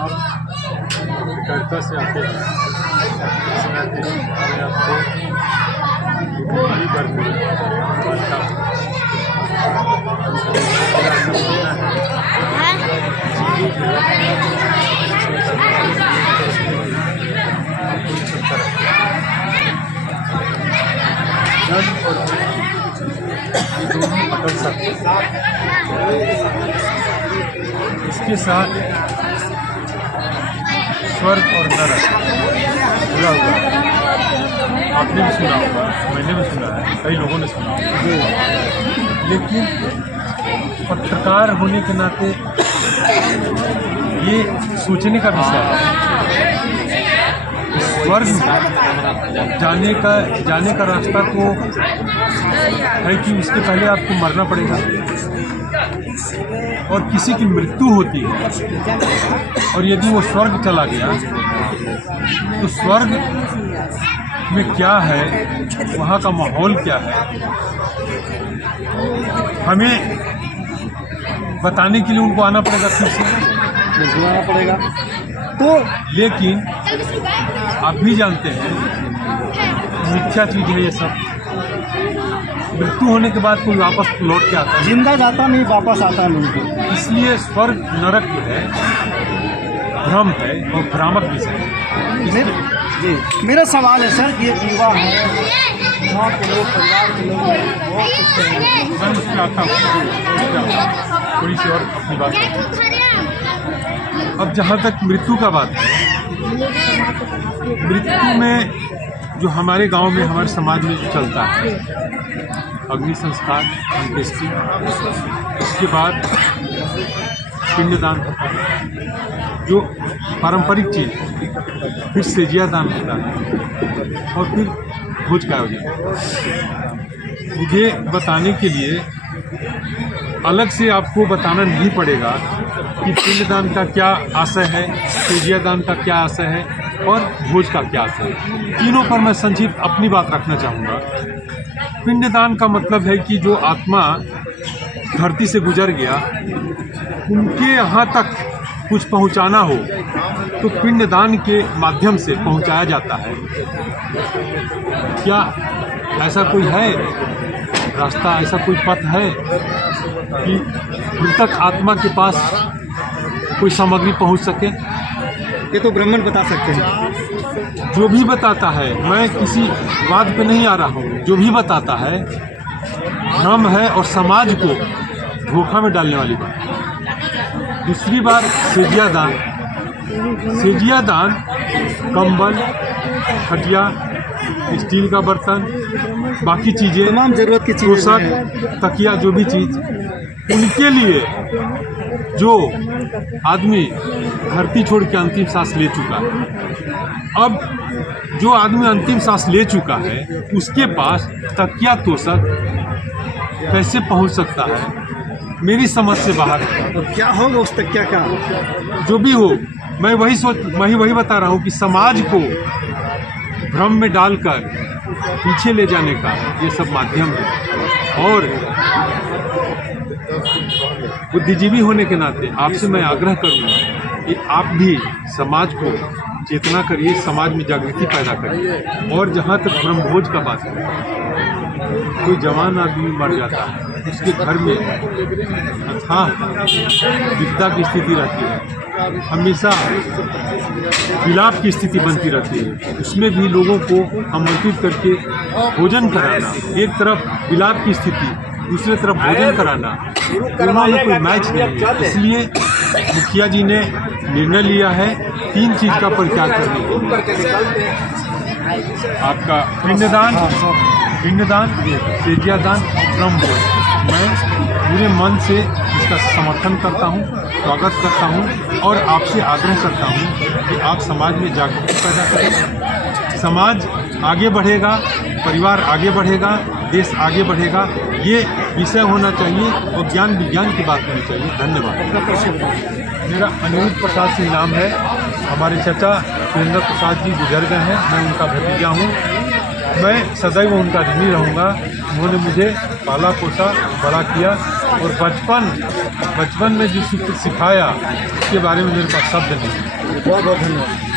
आप पत्रकारिता से आते हैं, इस नाते मैं आपको पहली बार मानता हूँ। इसके साथ स्वर्ग और नरक जुड़ा हुआ है। आपने भी सुना होगा, मैंने भी सुना है, कई लोगों ने सुना होगा। लेकिन पत्रकार होने के नाते ये सोचने का विषय है। स्वर्ग जाने का रास्ता तो है कि उसके पहले आपको मरना पड़ेगा और किसी की मृत्यु होती है, और यदि वो स्वर्ग चला गया तो स्वर्ग में क्या है, वहाँ का माहौल क्या है, हमें बताने के लिए उनको आना पड़ेगा, फिर से आना पड़ेगा। तो लेकिन आप भी जानते हैं मिथ्या चीज़ है ये सब। मृत्यु होने के बाद कोई वापस लौट के आता है, जिंदा जाता नहीं, वापस आता नहीं। इसलिए स्वर्ग नरक जो है भ्रम है और भ्रामक विषय है। जी मेरा सवाल है सर, ये युवा है, गाँव के लोग, परिवार के लोग बहुत कुछ करेंगे, मैं उसमें आता हूँ थोड़ी सी और अपनी बात करता हूँ। अब जहाँ तक मृत्यु का बात है, मृत्यु में जो हमारे गांव में, हमारे समाज में जो चलता है, अग्नि संस्कार, अंत्येष्टि, उसके बाद पिंडदान होता है जो पारंपरिक चीज़, फिर सेजिया दान होता है और फिर भोज का आयोजन। मुझे बताने के लिए अलग से आपको बताना नहीं पड़ेगा कि पिंडदान का क्या आशय है, सेजिया दान का क्या आशय है और भोज का क्या आशय है। तीनों पर मैं संक्षिप्त अपनी बात रखना चाहूँगा। पिंडदान का मतलब है कि जो आत्मा धरती से गुजर गया, उनके यहाँ तक कुछ पहुँचाना हो तो पिंडदान के माध्यम से पहुँचाया जाता है। क्या ऐसा कोई है रास्ता, ऐसा कोई पथ है कि मृतक आत्मा के पास कोई सामग्री पहुंच सके? ये तो ब्राह्मण बता सकते हैं। जो भी बताता है, मैं किसी वाद पे नहीं आ रहा हूँ, जो भी बताता है भ्रम है और समाज को धोखा में डालने वाली बात। दूसरी बात, सेजिया दान। सेजिया दान कंबल, खटिया, स्टील का बर्तन, बाकी चीज़ें, तमाम जरूरत की चीज़ें, पोशाक, तकिया, जो भी चीज़ उनके लिए जो आदमी धरती छोड़ के अंतिम सांस ले चुका है। अब जो आदमी अंतिम सांस ले चुका है उसके पास तकिया, तोशक कैसे पहुंच सकता है? मेरी समझ से बाहर है। तो क्या होगा उस तकिया का? जो भी हो, मैं वही बता रहा हूँ कि समाज को भ्रम में डालकर पीछे ले जाने का ये सब माध्यम है। और बुद्धिजीवी होने के नाते आपसे मैं आग्रह करूँगा कि आप भी समाज को चेतना करिए, समाज में जागृति पैदा करिए। और जहाँ तक ब्रह्मभोज का बात है, कोई जवान आदमी मर जाता है, उसके घर में अथाह विपदा की स्थिति रहती है, हमेशा विलाप की स्थिति बनती रहती है। उसमें भी लोगों को आमंत्रित करके भोजन कराना, एक तरफ विलाप की स्थिति, दूसरी तरफ भोजन कराना, दोनों में कोई मैच नहीं है। इसलिए मुखिया जी ने निर्णय लिया है 3 चीज़ का परित्याग करने। आपका पिंडदान, सेजिया दान, ब्रह्मभोज। मैं पूरे मन से इसका समर्थन करता हूँ, स्वागत करता हूँ और आपसे आग्रह करता हूँ कि आप समाज में जागरूकता पैदा करें। समाज आगे बढ़ेगा, परिवार आगे बढ़ेगा, देश आगे बढ़ेगा। ये विषय होना चाहिए और ज्ञान विज्ञान की बात होनी चाहिए। धन्यवाद। मेरा अनिरुद्ध प्रसाद सिंह नाम है। हमारे चाचा सुरेंद्र प्रसाद जी गुजर गए हैं, मैं उनका भतीजा हूँ। मैं सदैव उनका ऋणी रहूँगा। उन्होंने मुझे पाला पोसा, बड़ा किया और बचपन में जो सिखाया उसके बारे में मेरे पास शब्द नहीं। बहुत बहुत धन्यवाद।